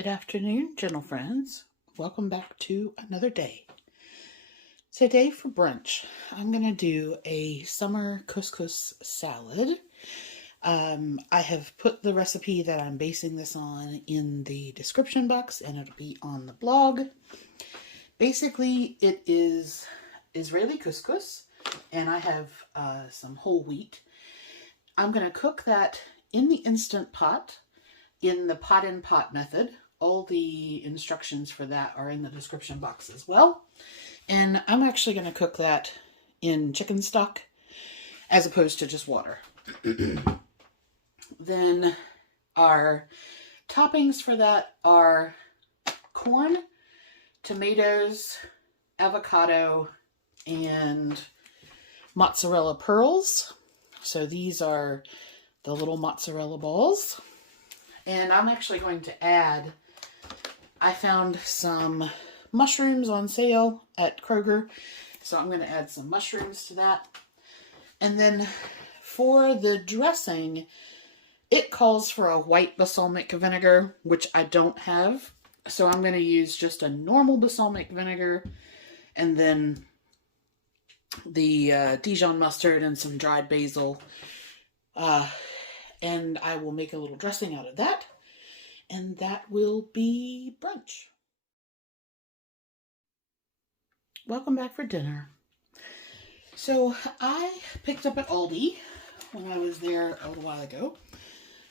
Good afternoon, gentle friends. Welcome back to another day. Today for brunch, I'm going to do a summer couscous salad. I have put the recipe that I'm basing this on in the description box, and it'll be on the blog. Basically, it is Israeli couscous, and I have some whole wheat. I'm going to cook that in the Instant Pot, in the pot-in-pot method. All the instructions for that are in the description box as well. And I'm actually going to cook that in chicken stock as opposed to just water. Then our toppings for that are corn, tomatoes, avocado, and mozzarella pearls. So these are the little mozzarella balls. And I'm actually going to add, I found some mushrooms on sale at Kroger, so I'm going to add some mushrooms to that. And then for the dressing, it calls for a white balsamic vinegar, which I don't have. So I'm going to use just a normal balsamic vinegar, and then the Dijon mustard and some dried basil. And I will make a little dressing out of that. And that will be brunch. Welcome back for dinner. So I picked up at Aldi when I was there a little while ago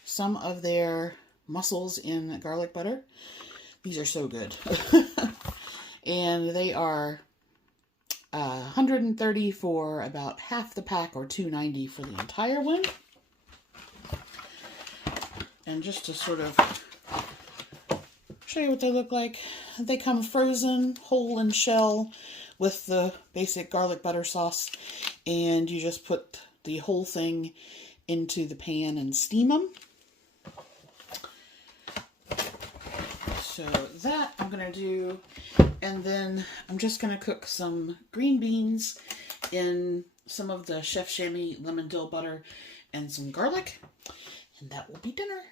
some of their mussels in garlic butter. These are so good. And they are $130 for about half the pack, or $2.90 for the entire one. And just to sort of show you what they look like, they come frozen, whole in shell, with the basic garlic butter sauce, and you just put the whole thing into the pan and steam them. So that I'm going to do, and then I'm just going to cook some green beans in some of the Chef Chamois lemon dill butter and some garlic, and that will be dinner.